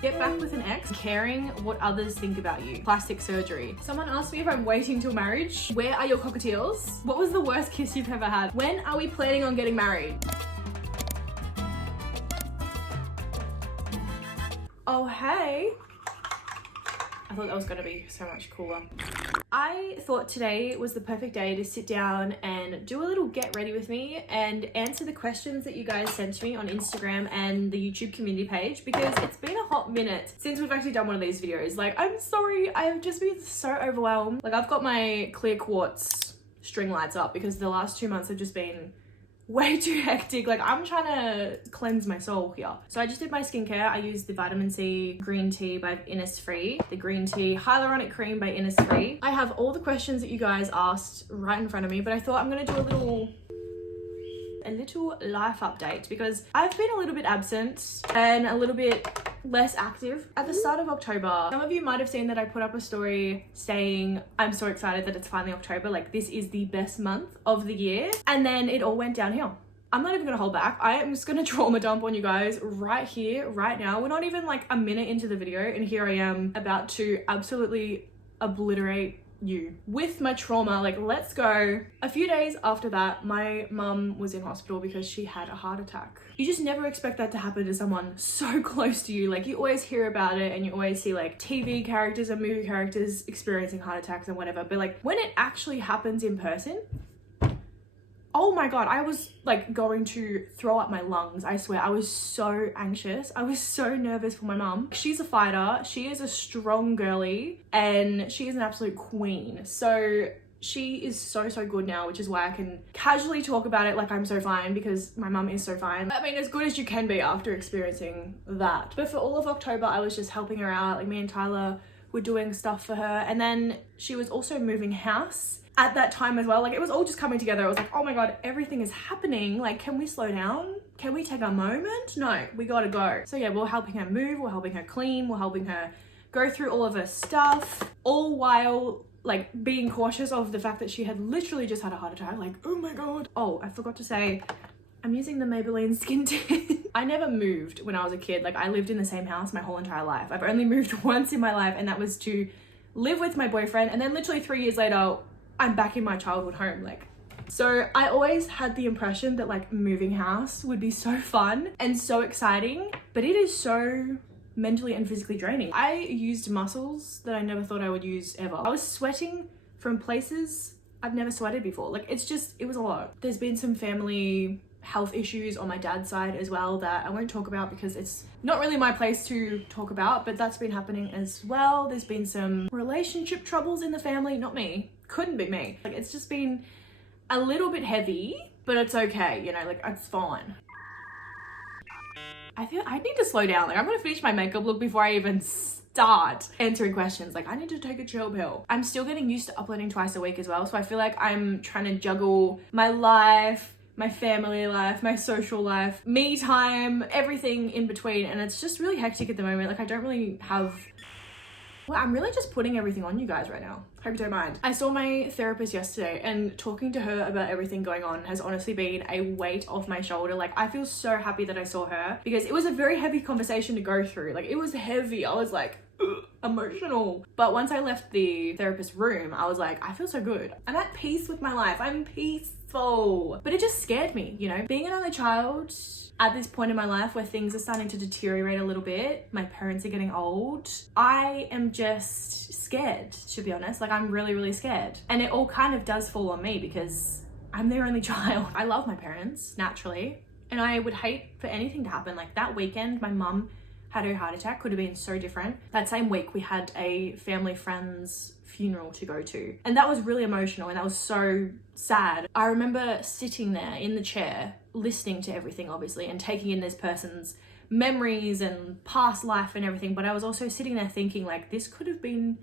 Get back with an ex, caring what others think about you. Plastic surgery. Someone asked me if I'm waiting till marriage. Where are your cockatiels? What was the worst kiss you've ever had? When are we planning on getting married? Oh, hey. I thought that was gonna be so much cooler. I thought today was the perfect day to sit down and do a little get ready with me and answer the questions that you guys sent to me on Instagram and the YouTube community page, because it's been a hot minute since we've actually done one of these videos. Like, I'm sorry, I have just been so overwhelmed. Like, I've got my clear quartz string lights up because the last 2 months have just been way too hectic. Like, I'm trying to cleanse my soul here. So I just did my skincare. I used the vitamin C green tea by Innisfree, the green tea hyaluronic cream by Innisfree. I have all the questions that you guys asked right in front of me, but I thought I'm gonna do a little life update because I've been a little bit absent and a little bit less active at the start of October. Some of you might have seen that I put up a story saying I'm so excited that it's finally October, like this is the best month of the year, and then it all went downhill. I'm not even gonna hold back. I am just gonna trauma dump on you guys right here, right now. We're not even like a minute into the video and here I am about to absolutely obliterate you with my trauma. Like, let's go. A few days after that, my mum was in hospital because she had a heart attack. You just never expect that to happen to someone so close to you. Like, you always hear about it and you always see like TV characters and movie characters experiencing heart attacks and whatever, but like when it actually happens in person, oh my God, I was like going to throw up my lungs. I swear, I was so anxious. I was so nervous for my mum. She's a fighter. She is a strong girly and she is an absolute queen. So she is so good now, which is why I can casually talk about it like I'm so fine, because my mum is so fine. I mean, as good as you can be after experiencing that. But for all of October, I was just helping her out. Like, me and Tyler were doing stuff for her. And then she was also moving house at that time as well. Like, it was all just coming together. I was like, oh my God, everything is happening. Like, can we slow down? Can we take a moment? No, we gotta go. So yeah, we're helping her move, we're helping her clean, we're helping her go through all of her stuff, all while like being cautious of the fact that she had literally just had a heart attack. Like, oh my God. Oh, I forgot to say, I'm using the Maybelline Skin Tint. I never moved when I was a kid. Like, I lived in the same house my whole entire life. I've only moved once in my life, and that was to live with my boyfriend. And then literally 3 years later, I'm back in my childhood home. Like, so I always had the impression that like moving house would be so fun and so exciting, but it is so mentally and physically draining. I used muscles that I never thought I would use ever. I was sweating from places I've never sweated before. Like, it's just, it was a lot. There's been some family health issues on my dad's side as well that I won't talk about because it's not really my place to talk about, but that's been happening as well. There's been some relationship troubles in the family. Not me. Couldn't be me. Like, it's just been a little bit heavy, but it's okay, you know, like, it's fine. I feel I need to slow down. Like, I'm gonna finish my makeup look before I even start answering questions. Like, I need to take a chill pill. I'm still getting used to uploading twice a week as well, so I feel like I'm trying to juggle my life, my family life, my social life, me time, everything in between, and it's just really hectic at the moment. Like, I don't really have... Well, I'm really just putting everything on you guys right now. Hope you don't mind. I saw my therapist yesterday, and talking to her about everything going on has honestly been a weight off my shoulder. Like, I feel so happy that I saw her because it was a very heavy conversation to go through. Like, it was heavy. I was like, ugh, emotional. But once I left the therapist room, I was like, I feel so good. I'm at peace with my life. I'm peaceful. But it just scared me, you know? Being an only child at this point in my life where things are starting to deteriorate a little bit, my parents are getting old, I am just scared, to be honest. Like, I'm really scared. And it all kind of does fall on me because I'm their only child. I love my parents, naturally, and I would hate for anything to happen. Like, that weekend, my mum had her heart attack. Could have been so different. That same week, we had a family friend's funeral to go to, and that was really emotional and that was so sad. I remember sitting there in the chair listening to everything, obviously, and taking in this person's memories and past life and everything, but I was also sitting there thinking, like, this could have been,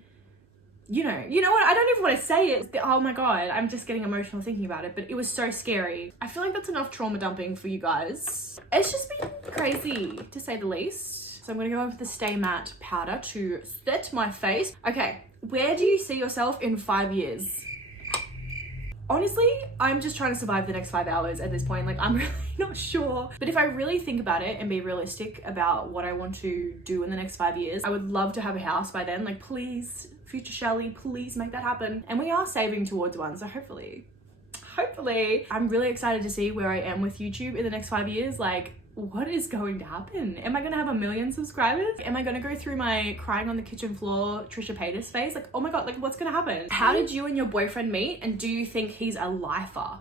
you know what, I don't even want to say it. Oh my God, I'm just getting emotional thinking about it, but it was so scary. I feel like that's enough trauma dumping for you guys. It's just been crazy, to say the least. So I'm gonna go in with the Stay Matte powder to set my face. Okay, where do you see yourself in 5 years? Honestly, I'm just trying to survive the next 5 hours at this point. Like, I'm really not sure. But if I really think about it and be realistic about what I want to do in the next 5 years, I would love to have a house by then. Like, please, future Shelly, please make that happen. And we are saving towards one, so hopefully, I'm really excited to see where I am with YouTube in the next 5 years. Like, what is going to happen? Am I gonna have 1 million subscribers? Am I gonna go through my crying on the kitchen floor Trisha Paytas phase? Like, oh my god, like what's gonna happen? How did you and your boyfriend meet, and do you think he's a lifer?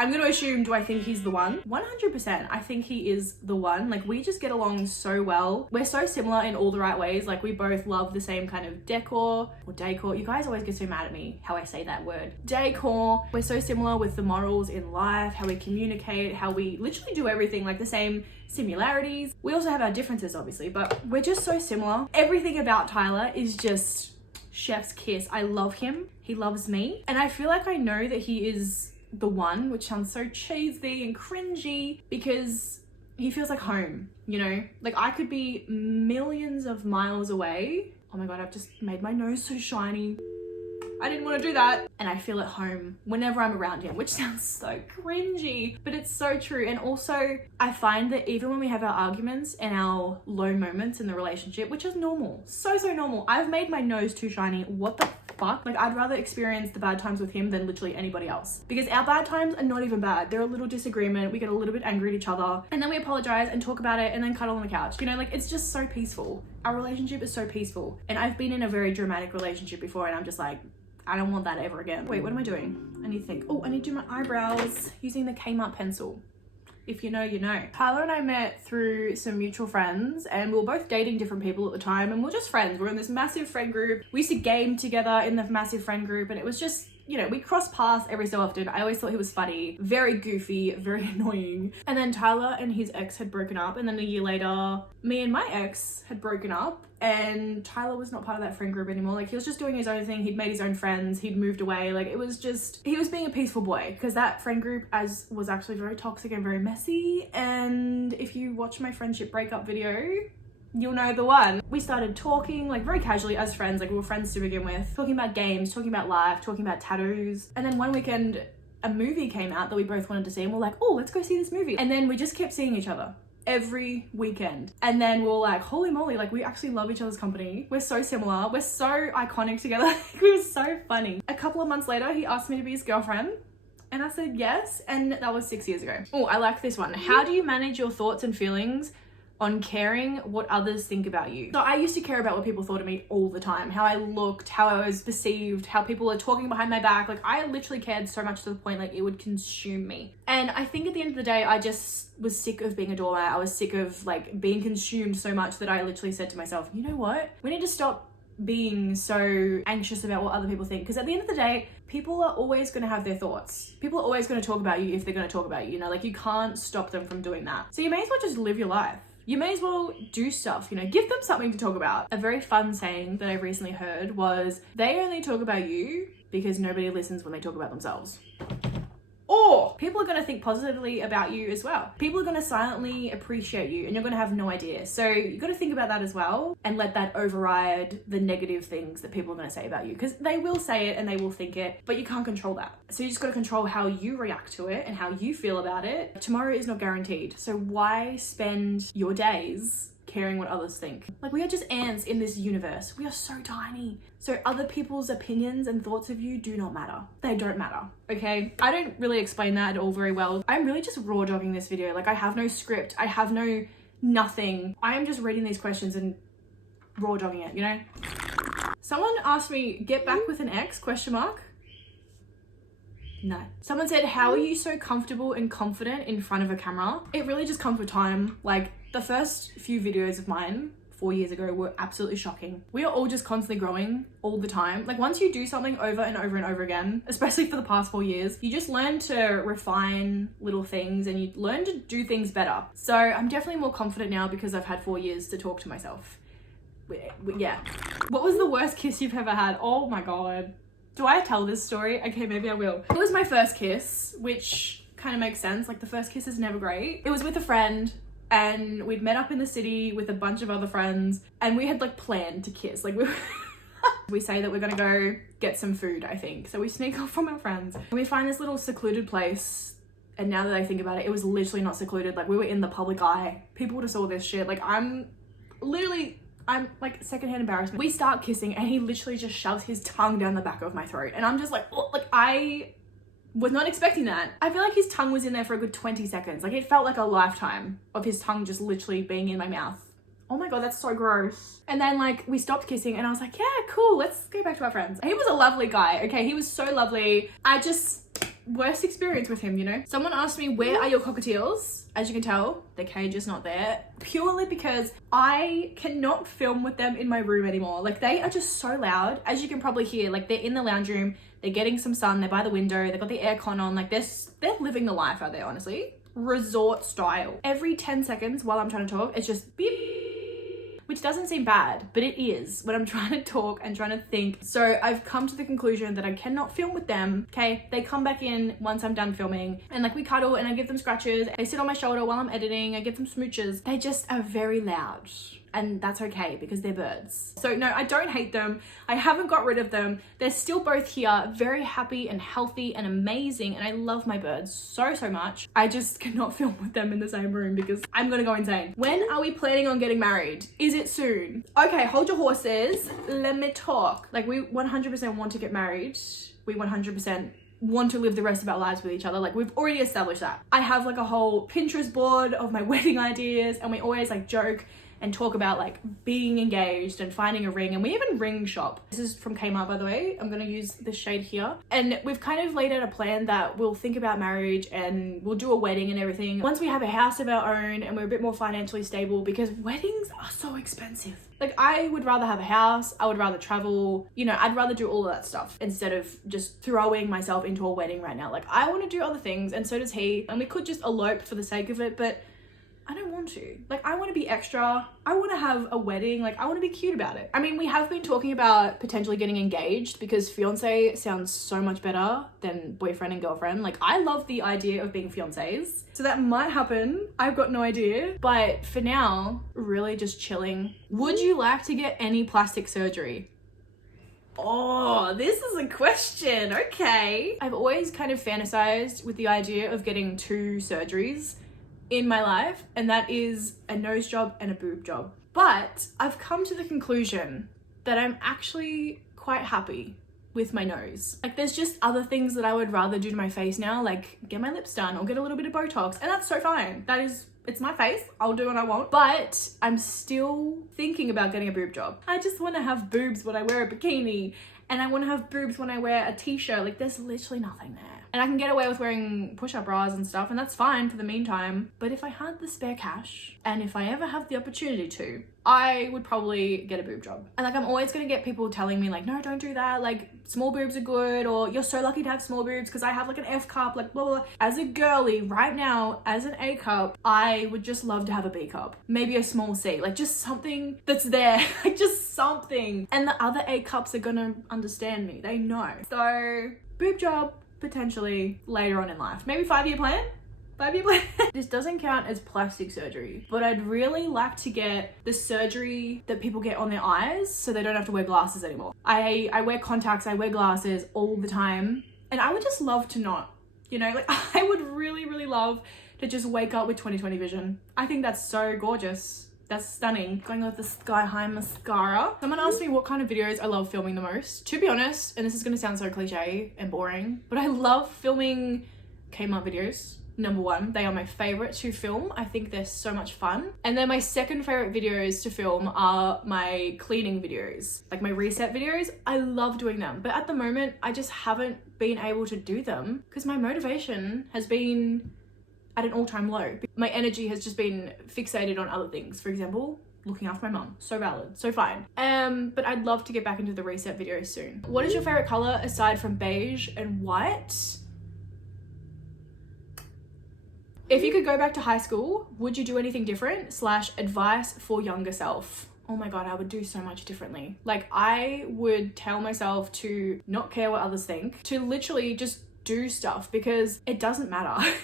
I'm gonna assume, do I think he's the one? 100%, I think he is the one. Like, we just get along so well. We're so similar in all the right ways. Like, we both love the same kind of decor. You guys always get so mad at me how I say that word. Decor. We're so similar with the morals in life, how we communicate, how we literally do everything, like the same similarities. We also have our differences, obviously, but we're just so similar. Everything about Tyler is just chef's kiss. I love him. He loves me. And I feel like I know that he is the one, which sounds so cheesy and cringy, because he feels like home, you know? Like, I could be millions of miles away. Oh my god, I've just made my nose so shiny. I didn't want to do that. And I feel at home whenever I'm around him, which sounds so cringy, but it's so true. And also, I find that even when we have our arguments and our low moments in the relationship, which is normal, so normal. I've made my nose too shiny. What the fuck? Like, I'd rather experience the bad times with him than literally anybody else, because our bad times are not even bad. They're a little disagreement. We get a little bit angry at each other, and then we apologize and talk about it and then cuddle on the couch. You know, like, it's just so peaceful. Our relationship is so peaceful. And I've been in a very dramatic relationship before, and I'm just like, I don't want that ever again. Wait, what am I doing? I need to think. Oh, I need to do my eyebrows using the Kmart pencil. If you know, you know. Tyler and I met through some mutual friends, and we were both dating different people at the time, and we're just friends. We're in this massive friend group. We used to game together in the massive friend group, and it was just, you know, we crossed paths every so often. I always thought he was funny, very goofy, very annoying. And then Tyler and his ex had broken up, and then a year later, me and my ex had broken up, and Tyler was not part of that friend group anymore. Like, he was just doing his own thing. He'd made his own friends. He'd moved away. Like, it was just, he was being a peaceful boy, because that friend group was actually very toxic and very messy. And if you watch my friendship breakup video, you'll know the one. We started talking, like, very casually as friends. Like, we were friends to begin with, talking about games, talking about life, talking about tattoos. And then one weekend, a movie came out that we both wanted to see, and we're like, oh, let's go see this movie. And then we just kept seeing each other every weekend. And then we're like, holy moly, like, we actually love each other's company. We're so similar. We're so iconic together. We were so funny. A couple of months later, he asked me to be his girlfriend, and I said yes, and that was 6 years ago. Oh, I like this one. How do you manage your thoughts and feelings on caring what others think about you? So I used to care about what people thought of me all the time, how I looked, how I was perceived, how people are talking behind my back. Like, I literally cared so much to the point, like, it would consume me. And I think at the end of the day, I just was sick of being a doormat. I was sick of, like, being consumed so much that I literally said to myself, you know what? We need to stop being so anxious about what other people think, because at the end of the day, people are always going to have their thoughts. People are always going to talk about you if they're going to talk about you, you know? Like, you can't stop them from doing that. So you may as well just live your life. You may as well do stuff, you know, give them something to talk about. A very fun saying that I recently heard was, they only talk about you because nobody listens when they talk about themselves. Or people are going to think positively about you as well. People are going to silently appreciate you, and you're going to have no idea. So you've got to think about that as well, and let that override the negative things that people are going to say about you, because they will say it and they will think it, but you can't control that. So you just got to control how you react to it and how you feel about it. Tomorrow is not guaranteed. So why spend your days caring what others think? Like, we are just ants in this universe. We are so tiny. So other people's opinions and thoughts of you do not matter. They don't matter, okay? I don't really explain that at all very well. I'm really just raw dogging this video. Like, I have no script. I have no nothing. I am just reading these questions and raw dogging it, you know? Someone asked me, get back with an ex, question mark? No. Someone said, how are you so comfortable and confident in front of a camera? It really just comes with time. Like, the first few videos of mine 4 years ago were absolutely shocking. We are all just constantly growing all the time. Like, once you do something over and over and over again, especially for the past 4 years, you just learn to refine little things and you learn to do things better. So I'm definitely more confident now because I've had 4 years to talk to myself. Yeah. What was the worst kiss you've ever had? Oh my God. Do I tell this story? Okay, maybe I will. It was my first kiss, which kind of makes sense. Like, the first kiss is never great. It was with a friend, and we'd met up in the city with a bunch of other friends, and we had, like, planned to kiss. Like, we were We say that we're gonna go get some food, I think. So we sneak off from our friends and we find this little secluded place. And now that I think about it, it was literally not secluded. Like, we were in the public eye. People would have saw this shit. Like, I'm like secondhand embarrassment. We start kissing and he literally just shoves his tongue down the back of my throat. And I'm just like, oh, like, I was not expecting that. I feel like his tongue was in there for a good 20 seconds. Like, it felt like a lifetime of his tongue just literally being in my mouth. Oh my God, that's so gross. And then like we stopped kissing and I was like, yeah, cool, let's go back to our friends. He was a lovely guy, okay? He was so lovely. Worst experience with him, you know? Someone asked me, where are your cockatiels? As you can tell, the cage is not there. Purely because I cannot film with them in my room anymore. Like, they are just so loud. As you can probably hear, like, they're in the lounge room, they're getting some sun, they're by the window, they've got the aircon on. Like, they're living the life out there, honestly. Resort style. Every 10 seconds while I'm trying to talk, it's just beep. Which doesn't seem bad, but it is when I'm trying to talk and trying to think. So I've come to the conclusion that I cannot film with them, okay? They come back in once I'm done filming and like we cuddle and I give them scratches. They sit on my shoulder while I'm editing. I give them smooches. They just are very loud. And that's okay because they're birds. So no, I don't hate them. I haven't got rid of them. They're still both here, very happy and healthy and amazing. And I love my birds so, so much. I just cannot film with them in the same room because I'm gonna go insane. When are we planning on getting married? Is it soon? Okay, hold your horses. Let me talk. Like, we 100% want to get married. We 100% want to live the rest of our lives with each other. Like, we've already established that. I have like a whole Pinterest board of my wedding ideas and we always like joke and talk about like being engaged and finding a ring, and we even ring shop. This is from Kmart, by the way. I'm gonna use this shade here. And we've kind of laid out a plan that we'll think about marriage and we'll do a wedding and everything once we have a house of our own and we're a bit more financially stable, because weddings are so expensive. Like, I would rather have a house, I would rather travel, you know, I'd rather do all of that stuff instead of just throwing myself into a wedding right now. Like, I want to do other things and so does he, and we could just elope for the sake of it, but I don't want to. Like, I want to be extra. I want to have a wedding. Like, I want to be cute about it. I mean, we have been talking about potentially getting engaged because fiance sounds so much better than boyfriend and girlfriend. Like, I love the idea of being fiancés. So that might happen. I've got no idea. But for now, really just chilling. Would you like to get any plastic surgery? Oh, this is a question. Okay. I've always kind of fantasized with the idea of getting 2 surgeries in my life, and that is a nose job and a boob job. But I've come to the conclusion that I'm actually quite happy with my nose. Like, there's just other things that I would rather do to my face now, like get my lips done or get a little bit of Botox, and that's so fine. It's my face, I'll do what I want. But I'm still thinking about getting a boob job. I just want to have boobs when I wear a bikini, and I want to have boobs when I wear a t-shirt. Like, there's literally nothing there. And I can get away with wearing push-up bras and stuff, and that's fine for the meantime. But if I had the spare cash, and if I ever have the opportunity to, I would probably get a boob job. And like, I'm always gonna get people telling me like, no, don't do that. Like, small boobs are good, or you're so lucky to have small boobs because I have like an F cup, like blah, blah, blah. As a girly right now, as an A cup, I would just love to have a B cup. Maybe a small C, like just something that's there, like just something. And the other A cups are gonna understand me, they know. So, boob job, potentially later on in life. Maybe 5-year plan? 5-year plan? This doesn't count as plastic surgery, but I'd really like to get the surgery that people get on their eyes so they don't have to wear glasses anymore. I wear contacts, I wear glasses all the time, and I would just love to not, you know, like I would really, really love to just wake up with 20/20 vision. I think that's so gorgeous. That's stunning. Going with the Sky High mascara. Someone asked me what kind of videos I love filming the most. To be honest, and this is gonna sound so cliche and boring, but I love filming Kmart videos. Number 1, they are my favorite to film. I think they're so much fun. And then my second favorite videos to film are my cleaning videos, like my reset videos. I love doing them, but at the moment, I just haven't been able to do them because my motivation has been at an all-time low. My energy has just been fixated on other things. For example, looking after my mum. So valid, so fine. But I'd love to get back into the reset videos soon. What is your favorite color aside from beige and white? If you could go back to high school, would you do anything different? / advice for younger self. Oh my God, I would do so much differently. Like, I would tell myself to not care what others think, to literally just do stuff because it doesn't matter.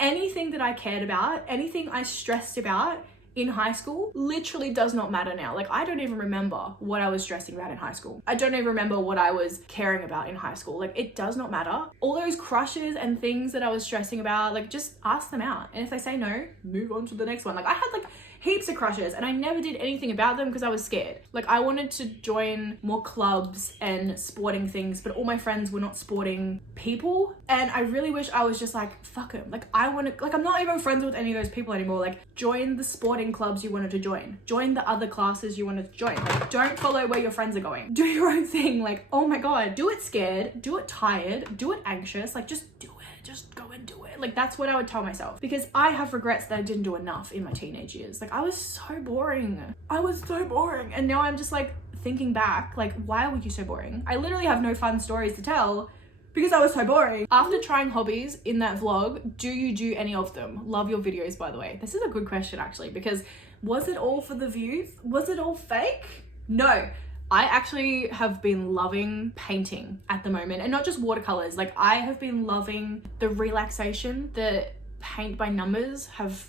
Anything that I cared about, anything I stressed about in high school literally does not matter now. Like, I don't even remember what I was stressing about in high school. I don't even remember what I was caring about in high school. Like, it does not matter. All those crushes and things that I was stressing about, like, just ask them out. And if they say no, move on to the next one. Like, I had like heaps of crushes and I never did anything about them because I was scared. Like, I wanted to join more clubs and sporting things, but all my friends were not sporting people. And I really wish I was just like, fuck them. Like, I want to, like, I'm not even friends with any of those people anymore. Like, join the sporting clubs you wanted to join. Join the other classes you wanted to join. Like, don't follow where your friends are going. Do your own thing. Like, oh my God, do it scared, do it tired, do it anxious. Like, just do it. Just go and do it. Like, that's what I would tell myself, because I have regrets that I didn't do enough in my teenage years. Like, I was so boring. I was so boring. And now I'm just like thinking back, like, why were you so boring? I literally have no fun stories to tell because I was so boring. After trying hobbies in that vlog, do you do any of them? Love your videos, by the way. This is a good question actually, because was it all for the views? Was it all fake? No. I actually have been loving painting at the moment, and not just watercolors. Like, I have been loving the relaxation that paint by numbers have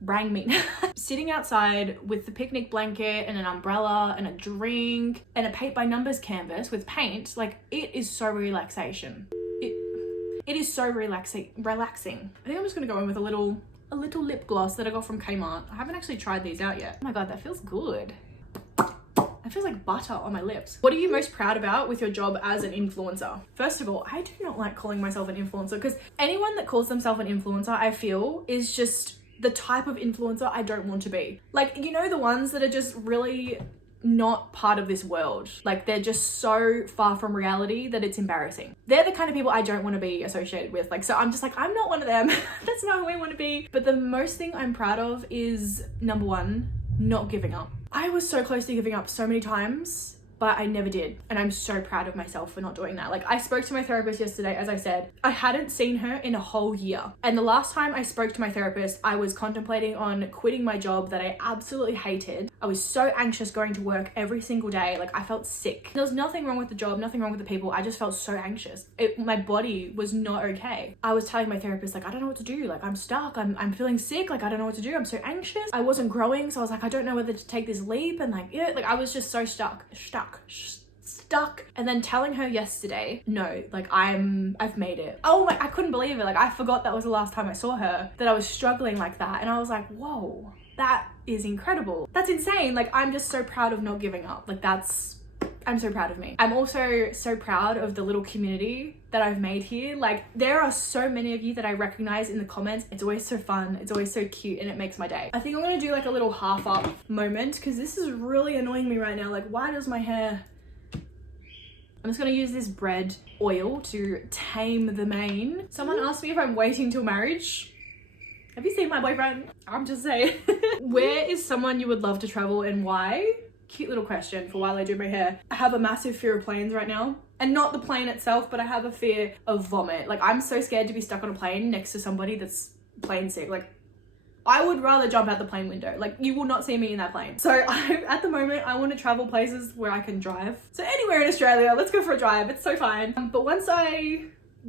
rang me. Sitting outside with the picnic blanket and an umbrella and a drink and a paint by numbers canvas with paint, like, it is so relaxation. It is so relaxing. I think I'm just gonna go in with a little lip gloss that I got from Kmart. I haven't actually tried these out yet. Oh my God, that feels good. It feels like butter on my lips. What are you most proud about with your job as an influencer? First of all, I do not like calling myself an influencer, because anyone that calls themselves an influencer, I feel, is just the type of influencer I don't want to be. Like, you know, the ones that are just really not part of this world. Like, they're just so far from reality that it's embarrassing. They're the kind of people I don't want to be associated with. Like, so I'm just like, I'm not one of them. That's not who I want to be. But the most thing I'm proud of is, number one, not giving up. I was so close to giving up so many times, but I never did. And I'm so proud of myself for not doing that. Like, I spoke to my therapist yesterday, as I said. I hadn't seen her in a whole year. And the last time I spoke to my therapist, I was contemplating on quitting my job that I absolutely hated. I was so anxious going to work every single day. Like, I felt sick. There was nothing wrong with the job, nothing wrong with the people. I just felt so anxious. My body was not okay. I was telling my therapist, like, I don't know what to do. Like, I'm stuck. I'm feeling sick. Like, I don't know what to do. I'm so anxious. I wasn't growing. So I was like, I don't know whether to take this leap. And like, yeah, like, I was just so stuck. And then telling her yesterday, no, like, I've made it. Oh my, I couldn't believe it. Like, I forgot that was the last time I saw her, that I was struggling like that. And I was like, whoa, that is incredible. That's insane. Like, I'm just so proud of not giving up. Like, I'm so proud of me. I'm also so proud of the little community that I've made here. Like, there are so many of you that I recognize in the comments. It's always so fun. It's always so cute, and it makes my day. I think I'm gonna do like a little half up moment, because this is really annoying me right now. Like, why does my hair... I'm just gonna use this bread oil to tame the mane. Someone asked me if I'm waiting till marriage. Have you seen my boyfriend? I'm just saying. Where is someone you would love to travel and why? Cute little question for while I do my hair. I have a massive fear of planes right now. And not the plane itself, but I have a fear of vomit. Like, I'm so scared to be stuck on a plane next to somebody that's plane sick. Like, I would rather jump out the plane window. Like, you will not see me in that plane. So at the moment, I want to travel places where I can drive. So anywhere in Australia, let's go for a drive. It's so fine. But once I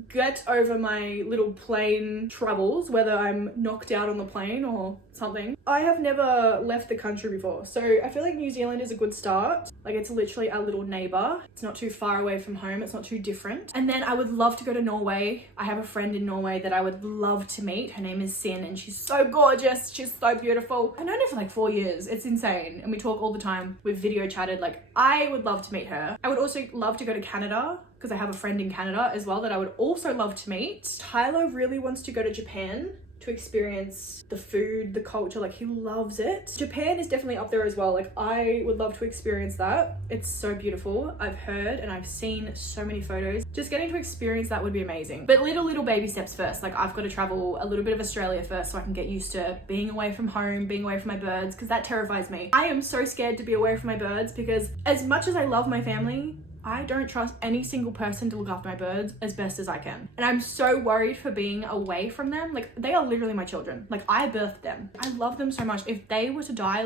get over my little plane troubles, whether I'm knocked out on the plane or something, I have never left the country before. So I feel like New Zealand is a good start. Like, it's literally our little neighbor. It's not too far away from home. It's not too different. And then I would love to go to Norway. I have a friend in Norway that I would love to meet. Her name is Sin, and she's so gorgeous. She's so beautiful. I've known her for like 4 years. It's insane. And we talk all the time. We've video chatted. Like, I would love to meet her. I would also love to go to Canada, because I have a friend in Canada as well that I would also love to meet. Tyler really wants to go to Japan to experience the food, the culture. Like, he loves it. Japan is definitely up there as well. Like, I would love to experience that. It's so beautiful. I've heard and I've seen so many photos. Just getting to experience that would be amazing. But little baby steps first. Like, I've got to travel a little bit of Australia first so I can get used to being away from home, being away from my birds, because that terrifies me. I am so scared to be away from my birds, because as much as I love my family, I don't trust any single person to look after my birds as best as I can. And I'm so worried for being away from them. Like, they are literally my children. Like, I birthed them. I love them so much. If they were to die,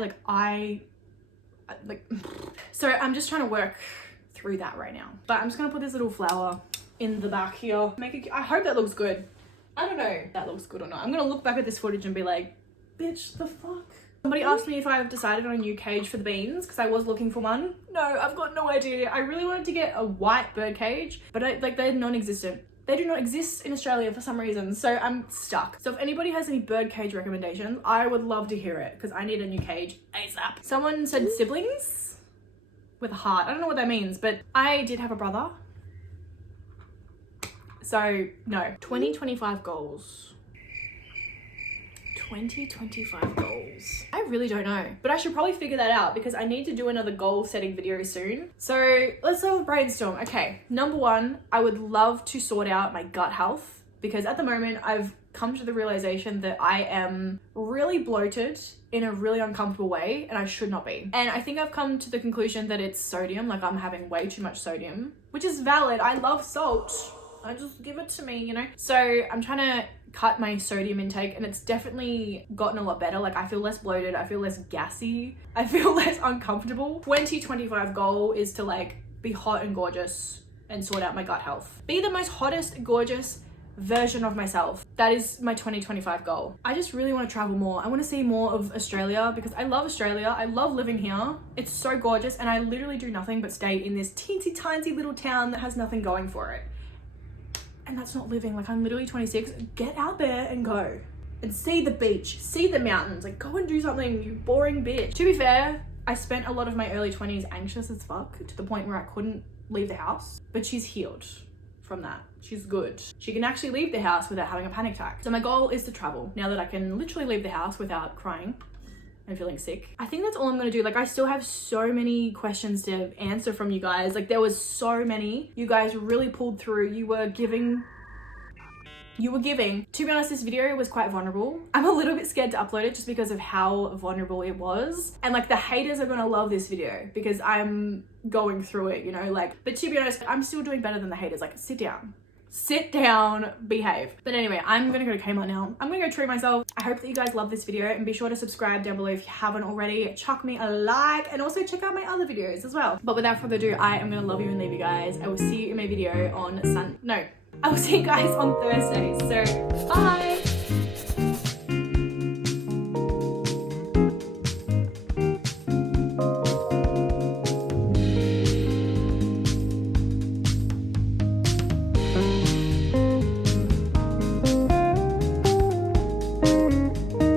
so I'm just trying to work through that right now. But I'm just gonna put this little flower in the back here. I hope that looks good. I don't know if that looks good or not. I'm gonna look back at this footage and be like, Bitch, the fuck? Somebody asked me if I've decided on a new cage for the beans because I was looking for one. No, I've got no idea. I really wanted to get a white bird cage, but they're non-existent. They do not exist in Australia for some reason, so I'm stuck. So if anybody has any bird cage recommendations, I would love to hear it because I need a new cage ASAP. Someone said siblings with a heart. I don't know what that means, but I did have a brother. So no, 2025 goals. 2025 goals. I really don't know, but I should probably figure that out because I need to do another goal setting video soon. So let's have a brainstorm. Okay, number one, I would love to sort out my gut health because at the moment I've come to the realization that I am really bloated in a really uncomfortable way and I should not be. And I think I've come to the conclusion that it's sodium, like I'm having way too much sodium, which is valid. I love salt. I just give it to me, you know? So I'm trying to cut my sodium intake and it's definitely gotten a lot better. Like I feel less bloated, I feel less gassy, I feel less uncomfortable. 2025 goal is to like be hot and gorgeous and sort out my gut health. Be the most hottest, gorgeous version of myself. That is my 2025 goal. I just really want to travel more. I want to see more of Australia because I love Australia. I love living here. It's so gorgeous and I literally do nothing but stay in this teensy tiny little town that has nothing going for it. And that's not living. Like I'm literally 26. Get out there and go and see the beach, see the mountains, like go and do something, you boring bitch. To be fair, I spent a lot of my early 20s anxious as fuck to the point where I couldn't leave the house, but she's healed from that. She's good. She can actually leave the house without having a panic attack. So my goal is to travel now that I can literally leave the house without crying and feeling sick. I think that's all I'm gonna do. Like I still have so many questions to answer from you guys. Like there was so many. You guys really pulled through. You were giving. To be honest, this video was quite vulnerable. I'm a little bit scared to upload it just because of how vulnerable it was. And like the haters are gonna love this video because I'm going through it, you know, like, but to be honest, I'm still doing better than the haters. Like sit down, behave. But anyway, I'm gonna go to Kmart now. I'm gonna go treat myself. I hope that you guys love this video and be sure to subscribe down below if you haven't already. Chuck me a like and also check out my other videos as well. But without further ado, I am gonna love you and leave you guys. I will see you in my video on I will see you guys on Thursday. So bye.